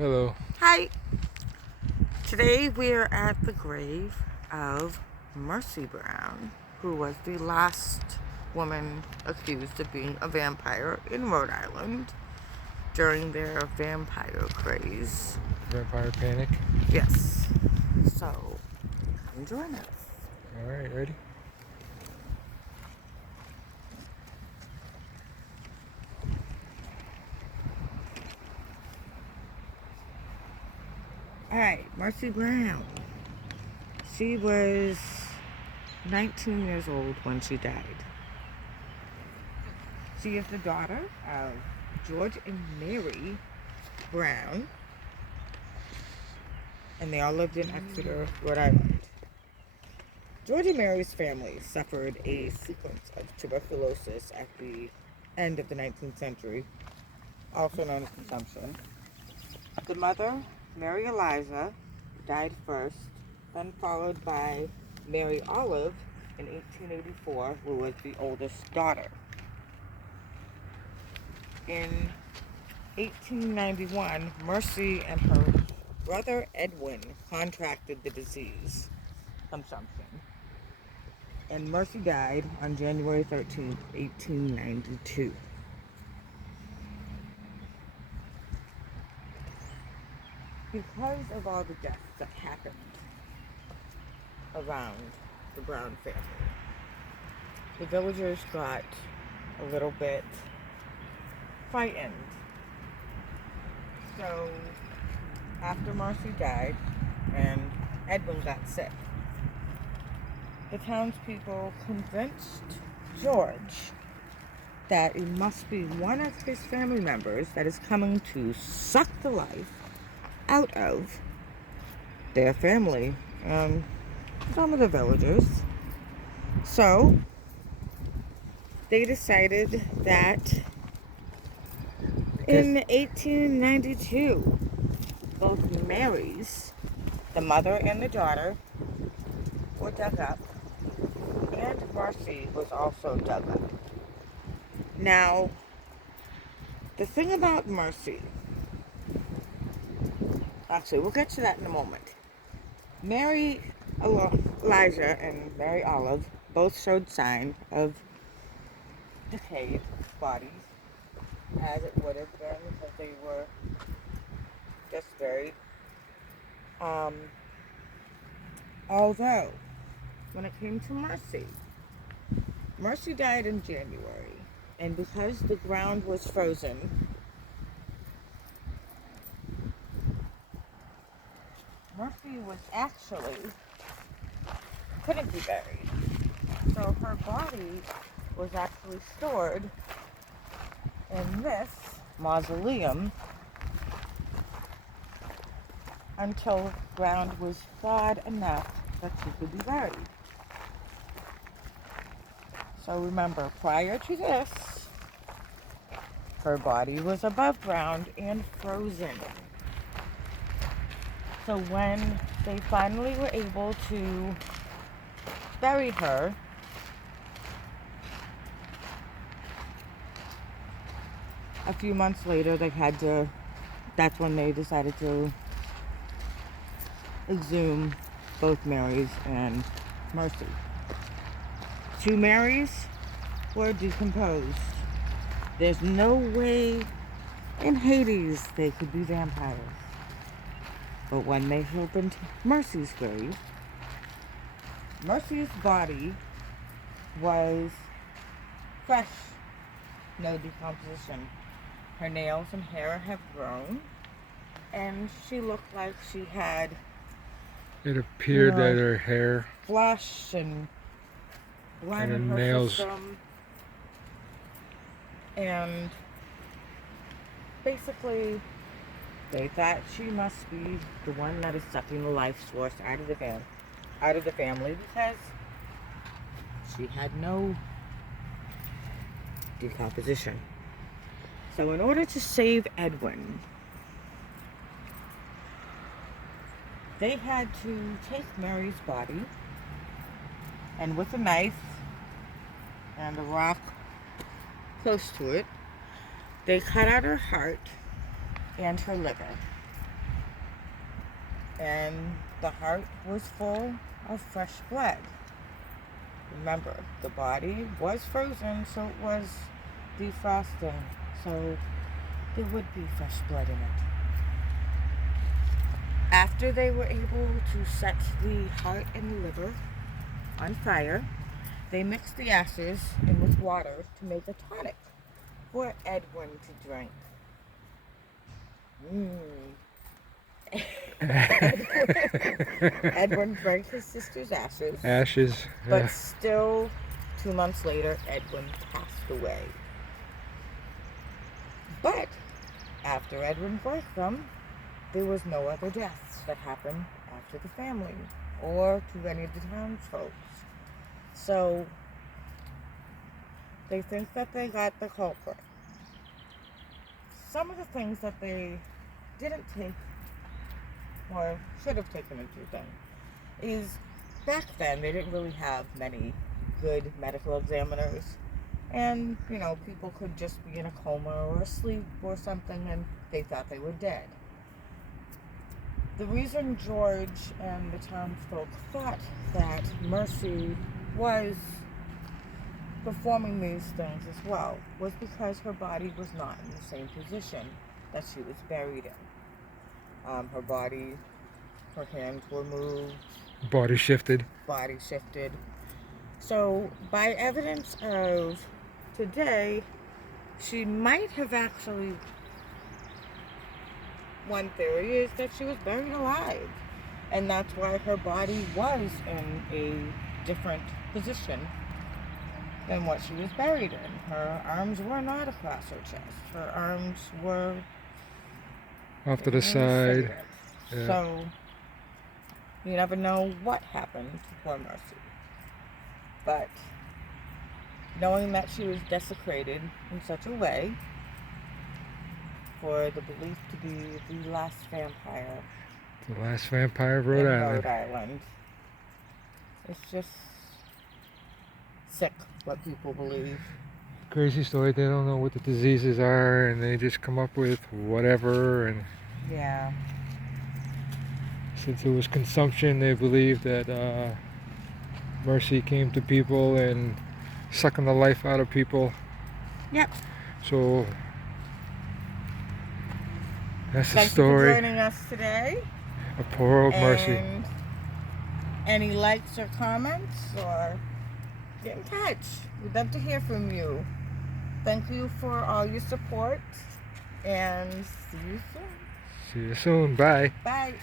Hello. Hi. Today we are at the grave of Mercy Brown, who was the last woman accused of being a vampire in Rhode Island during their vampire craze. Vampire Panic. Yes. So, come join us. Alright, ready? Alright, Mercy Brown. She was 19 years old when she died. She is the daughter of George and Mary Brown, and they all lived in Exeter, Rhode Island. George and Mary's family suffered a sequence of tuberculosis at the end of the 19th century, also known as consumption. The mother, Mary Eliza, died first, then followed by Mary Olive in 1884, who was the oldest daughter. In 1891, Mercy and her brother Edwin contracted the disease, consumption, and Mercy died on January 13th, 1892. Because of all the deaths that happened around the Brown family, the villagers got a little bit frightened. So, after Mercy died and Edwin got sick, the townspeople convinced George that it must be one of his family members that is coming to suck the life out of their family and some of the villagers. So they decided that in 1892, both Marys, the mother and the daughter, were dug up, and Mercy was also dug up. Now, the thing about Mercy, actually, we'll get to that in a moment. Mary Elijah and Mary Olive both showed signs of decayed bodies, as it would have been because they were just buried. Although, when it came to Mercy, Mercy died in January, and because the ground was frozen, Mercy was actually couldn't be buried. So her body was actually stored in this mausoleum until ground was thawed enough that she could be buried. So remember, prior to this, her body was above ground and frozen. So when they finally were able to bury her, a few months later, that's when they decided to exhume both Marys and Mercy. Two Marys were decomposed. There's no way in Hades they could be vampires. But when they opened Mercy's grave, Mercy's body was fresh, no decomposition. Her nails and hair have grown, and she looked like she had, It appeared that her hair flesh and blood and her in her nails system. And basically, they thought she must be the one that is sucking the life source out of the family because she had no decomposition. So in order to save Edwin, they had to take Mary's body and with a knife and a rock close to it, they cut out her heart and her liver. and the heart was full of fresh blood. Remember, the body was frozen, so it was defrosting, so there would be fresh blood in it. After they were able to set the heart and the liver on fire, they mixed the ashes in with water to make a tonic for Edwin to drink. Edwin drank his sister's ashes. Ashes. But still, 2 months later, Edwin passed away. But after Edwin drank them, there was no other deaths that happened after the family or to any of the townsfolk. So they think that they got the culprit. Some of the things that they didn't take or should have taken into account is back then they didn't really have many good medical examiners, and people could just be in a coma or asleep or something and they thought they were dead. The reason George and the townsfolk thought that Mercy was performing these things as well was because her body was not in the same position that she was buried in. Her body, her hands were moved. Body shifted. So, by evidence of today, she might have actually, one theory is that she was buried alive. And that's why her body was in a different position than what she was buried in. Her arms were not across her chest. Her arms were off to the side. Yeah. So, you never know what happened to poor Mercy. But knowing that she was desecrated in such a way, for the belief to be the last vampire. The last vampire of Rhode Island. Rhode Island. It's just sick what people believe. Crazy story. They don't know what the diseases are, and they just come up with whatever. And yeah. Since it was consumption, they believe that Mercy came to people and sucking the life out of people. Yep. So that's the Thank story. you for joining us today. A poor old Mercy. And any likes or comments, or get in touch. We'd love to hear from you. Thank you for all your support, and see you soon. See you soon. Bye. Bye.